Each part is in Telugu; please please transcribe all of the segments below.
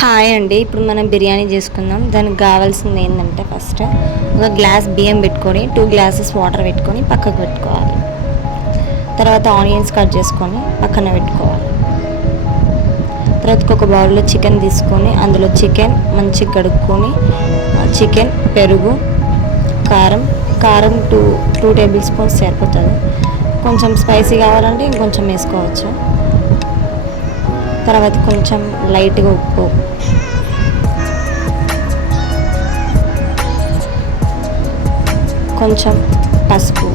హాయ్ అండి. ఇప్పుడు మనం బిర్యానీ చేసుకుందాం. దానికి కావాల్సింది ఏంటంటే ఫస్ట్ ఒక గ్లాస్ బియ్యం పెట్టుకొని టూ గ్లాసెస్ వాటర్ పెట్టుకొని పక్కకు పెట్టుకోవాలి. తర్వాత ఆనియన్స్ కట్ చేసుకొని పక్కన పెట్టుకోవాలి. తర్వాత ఒక బౌల్లో చికెన్ తీసుకొని అందులో చికెన్ మంచిగా కడుక్కొని చికెన్ పెరుగు కారం కారం టూ టూ టేబుల్ స్పూన్స్ సరిపోతుంది. కొంచెం స్పైసీ కావాలంటే ఇంకొంచెం వేసుకోవచ్చు. తర్వాత కొంచెం లైట్గా ఉప్పు. కొంచెం పసుపు.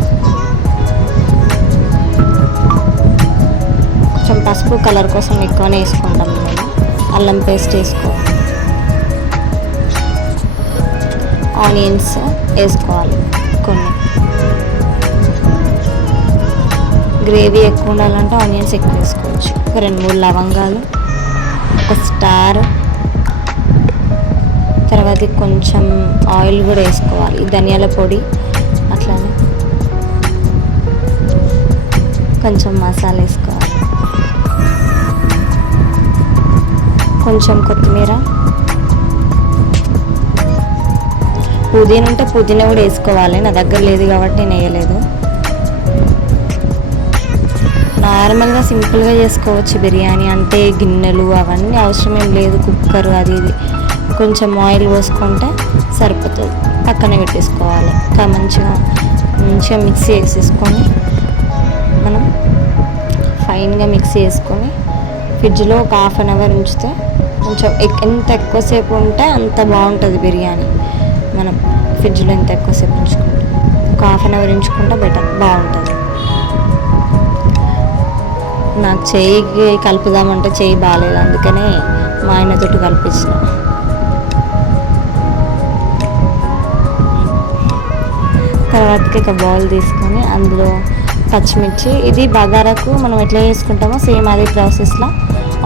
కొంచెం పసుపు కలర్ కోసం ఎక్కువనే వేసుకుంటాం మేము. అల్లం పేస్ట్ వేసుకోవాలి. ఆనియన్స్ వేసుకోవాలి కొన్ని. గ్రేవీ ఎక్కువ ఉండాలంటే ఆనియన్స్ ఎక్కువ వేసుకోవచ్చు. ఒక రెండు మూడు లవంగాలు ఒక స్టార్. తర్వాత కొంచెం ఆయిల్ కూడా వేసుకోవాలి. ధనియాల పొడి అట్లానే కొంచెం మసాలా వేసుకోవాలి. కొంచెం కొత్తిమీర. పుదీనా ఉంటే పుదీనా కూడా వేసుకోవాలి. నా దగ్గర లేదు కాబట్టి నేను వేయలేదు. నార్మల్గా సింపుల్గా చేసుకోవచ్చు బిర్యానీ అంటే గిన్నెలు అవన్నీ అవసరం ఏం లేదు కుక్కర్ అది ఇది. కొంచెం ఆయిల్ పోసుకుంటే సరిపోతుంది. పక్కన పెట్టేసుకోవాలి. ఇంకా మంచిగా మంచిగా మిక్స్ చేసేసుకొని మనం ఫైన్గా మిక్స్ చేసుకొని ఫ్రిడ్జ్లో ఒక హాఫ్ అన్ అవర్ ఉంచితే కొంచెం ఎంత ఎక్కువసేపు ఉంటే అంత బాగుంటుంది బిర్యానీ. మనం ఫ్రిడ్జ్లో ఎంత ఎక్కువసేపు ఉంచుకుంటే. ఒక హాఫ్ అన్ అవర్ ఉంచుకుంటే బెటర్ బాగుంటుంది. నాకు చేయి కలుపుదామంటే చెయ్యి బాగాలేదు అందుకనే మా ఆయనతోటి కల్పించిన. తర్వాతకి ఒక బౌల్ తీసుకొని అందులో పచ్చిమిర్చి ఇది బగారాకు మనం ఎట్లా చేసుకుంటామో సేమ్ అదే ప్రాసెస్లో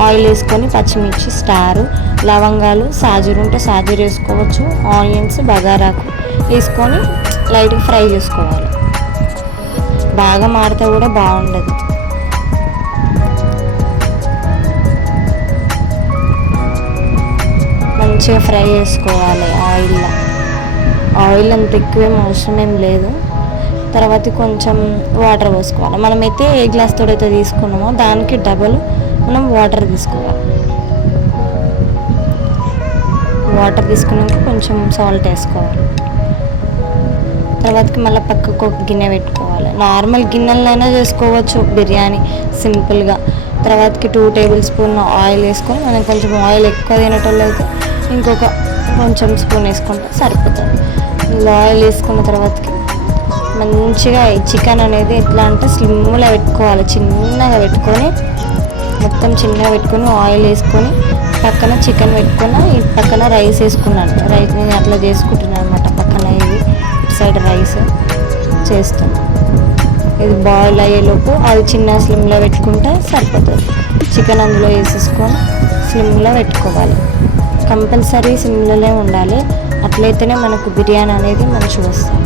ఆయిల్ వేసుకొని పచ్చిమిర్చి స్టారు లవంగాలు సాజీరు ఉంటే సాజీరు వేసుకోవచ్చు ఆనియన్స్ బగారాకు వేసుకొని లైట్గా ఫ్రై చేసుకోవాలి. బాగా మాడితే కూడా బాగుండదు. మంచిగా ఫ్రై చేసుకోవాలి ఆయిల్లో. ఆయిల్ అంత ఎక్కువేం అవసరం ఏం లేదు. తర్వాత కొంచెం వాటర్ పోసుకోవాలి. మనమైతే ఏ గ్లాస్ తోడైతే తీసుకున్నామో దానికి డబల్ మనం వాటర్ తీసుకోవాలి. వాటర్ తీసుకున్నాక కొంచెం సాల్ట్ వేసుకోవాలి. తర్వాతకి మళ్ళీ పక్కకు ఒక గిన్నె పెట్టుకోవాలి. నార్మల్ గిన్నెలైనా చేసుకోవచ్చు. బిర్యానీ సింపుల్గా. తర్వాతకి టూ టేబుల్ స్పూన్ ఆయిల్ వేసుకొని మనం కొంచెం ఆయిల్ ఎక్కువ తినేటోళ్ళు అయితే ఇంకొక కొంచెం స్పూన్ వేసుకుంటే సరిపోతుంది. ఇలా ఆయిల్ వేసుకున్న తర్వాతకి మంచిగా ఈ చికెన్ అనేది ఎట్లా అంటే స్లిమ్లో పెట్టుకోవాలి. చిన్నగా పెట్టుకొని మొత్తం చిన్నగా పెట్టుకొని ఆయిల్ వేసుకొని పక్కన చికెన్ పెట్టుకున్న ఈ పక్కన రైస్ వేసుకున్నాను. రైస్ నేను అట్లా చేసుకుంటున్నాను అనమాట పక్కన ఇది ఇటు సైడ్ రైస్ చేస్తాను ఇది బాయిల్ అయ్యేలోపు అది చిన్న స్లిమ్లో పెట్టుకుంటే సరిపోతుంది. చికెన్ అందులో వేసేసుకొని స్లిమ్లో పెట్టుకోవాలి. కంపల్సరీ సిమ్లోనే ఉండాలి. అట్లయితేనే మనకు బిర్యానీ అనేది మంచిగా వస్తుంది.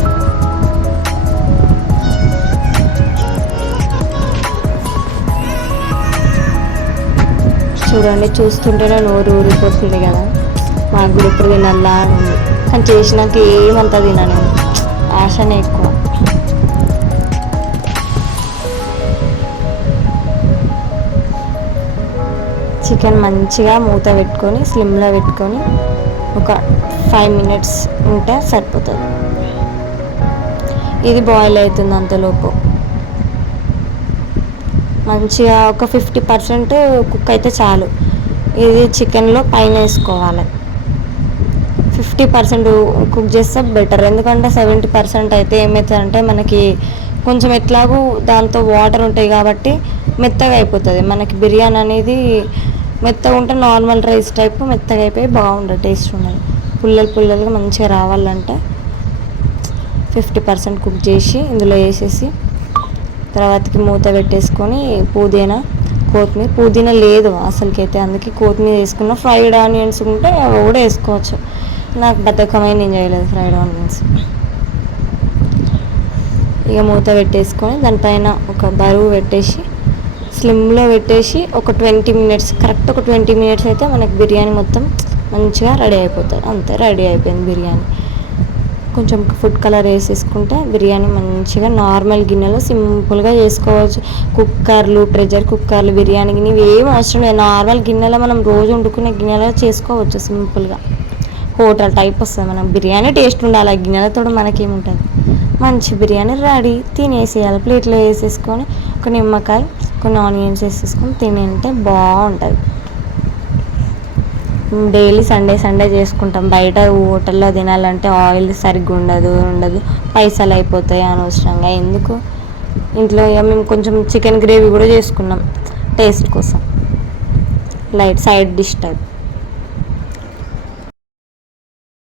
చూడండి చూస్తుంటేనే నోరు ఊరిపోతుంది కదా. మాకు కూడా ఇప్పుడు తినాలా కానీ చేసినాక ఏమంతా తినను. ఆశనే ఎక్కువ. చికెన్ మంచిగా మూత పెట్టుకొని స్లిమ్లో పెట్టుకొని ఒక ఫైవ్ మినిట్స్ ఉంటే సరిపోతుంది. ఇది బాయిల్ అవుతుంది అంతలోపు. మంచిగా ఒక ఫిఫ్టీ పర్సెంట్ కుక్ అయితే చాలు. ఇది చికెన్లో పైన వేసుకోవాలి. ఫిఫ్టీ పర్సెంట్ కుక్ చేస్తే బెటర్. ఎందుకంటే సెవెంటీ పర్సెంట్ అయితే ఏమవుతుందంటే మనకి కొంచెం ఎట్లాగూ దాంతో వాటర్ ఉంటాయి కాబట్టి మెత్తగా అయిపోతుంది. మనకి బిర్యానీ అనేది మెత్తగా ఉంటే నార్మల్ రైస్ టైప్ మెత్తగా అయిపోయి బాగుండదు టేస్ట్ ఉండదు. పుల్లలు పుల్లలుగా మంచిగా రావాలంటే. ఫిఫ్టీ పర్సెంట్ కుక్ చేసి ఇందులో వేసేసి తర్వాతకి మూత పెట్టేసుకొని పుదీనా కొత్తిమీర. పుదీనా లేదు అసలుకైతే అందుకే కొత్తిమీర వేసుకున్న. ఫ్రైడ్ ఆనియన్స్ ఉంటే అవి కూడా వేసుకోవచ్చు. నాకు బద్ధకమైన నేను చేయలేదు ఫ్రైడ్ ఆనియన్స్. ఇక మూత పెట్టేసుకొని దానిపైన ఒక బరువు పెట్టేసి స్లిమ్లో పెట్టేసి ఒక ట్వంటీ మినిట్స్ కరెక్ట్ ఒక ట్వంటీ మినిట్స్ అయితే మనకి బిర్యానీ మొత్తం మంచిగా రెడీ అయిపోతుంది. అంతే రెడీ అయిపోయింది బిర్యానీ. కొంచెం ఫుడ్ కలర్ వేసేసుకుంటే బిర్యానీ మంచిగా నార్మల్ గిన్నెలో సింపుల్గా చేసుకోవచ్చు. కుక్కర్లు ప్రెషర్ కుక్కర్లు బిర్యానీ గిన్నె ఏం అవసరం లేదు. నార్మల్ గిన్నెలో మనం రోజు వండుకునే గిన్నెలో చేసుకోవచ్చు సింపుల్గా. హోటల్ టైప్ వస్తుంది మనం బిర్యానీ టేస్ట్ ఉండాలి. ఆ గిన్నెలతో మనకేముంటుంది? మంచి బిర్యానీ రెడీ. తినేసేయాలి. ప్లేట్లో వేసేసుకొని ఒక నిమ్మకాయ కొన్ని ఆనియన్స్ వేసేసుకొని తినంటే బాగుంటుంది. డైలీ సండే సండే చేసుకుంటాం. బయట హోటల్లో తినాలంటే ఆయిల్ సరిగ్గా ఉండదు ఉండదు. పైసలు అయిపోతాయి అనవసరంగా. ఎందుకు? ఇంట్లో ఇక మేము కొంచెం చికెన్ గ్రేవీ కూడా చేసుకున్నాం టేస్ట్ కోసం. Light side dish type.